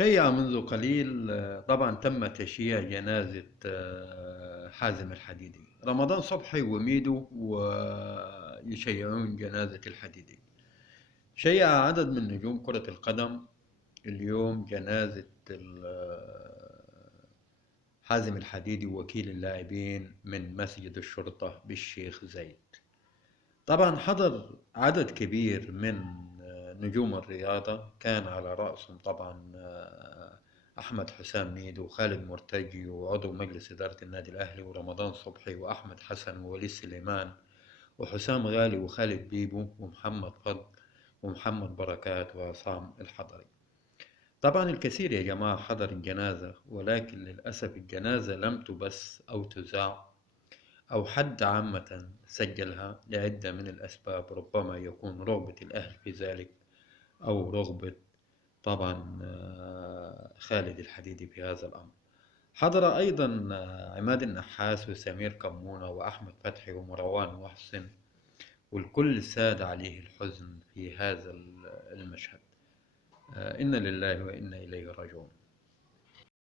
شيع منذ قليل طبعا تم تشييع جنازة حازم الحديدي. رمضان صبحي وميدو ويشيعون جنازة الحديدي. شيع عدد من نجوم كرة القدم اليوم جنازة حازم الحديدي وكيل اللاعبين من مسجد الشرطة بالشيخ زايد. طبعا حضر عدد كبير من نجوم الرياضة، كان على رأسهم طبعا أحمد حسام ميدو وخالد مرتجي وعضو مجلس إدارة النادي الأهلي ورمضان صبحي وأحمد حسن ووليد سليمان وحسام غالي وخالد بيبو ومحمد فضل ومحمد بركات وعصام الحضري. طبعا الكثير يا جماعة حضر الجنازة، ولكن للأسف الجنازة لم تبث أو تذاع أو حد عامة سجلها لعدة من الأسباب، ربما يكون رغبة الأهل في ذلك أو رغبة طبعا خالد الحديدي في هذا الأمر. حضر أيضا عماد النحاس وسمير كمونة وأحمد فتحي ومروان محسن، والكل ساد عليه الحزن في هذا المشهد. إنا لله وإنا إليه راجعون.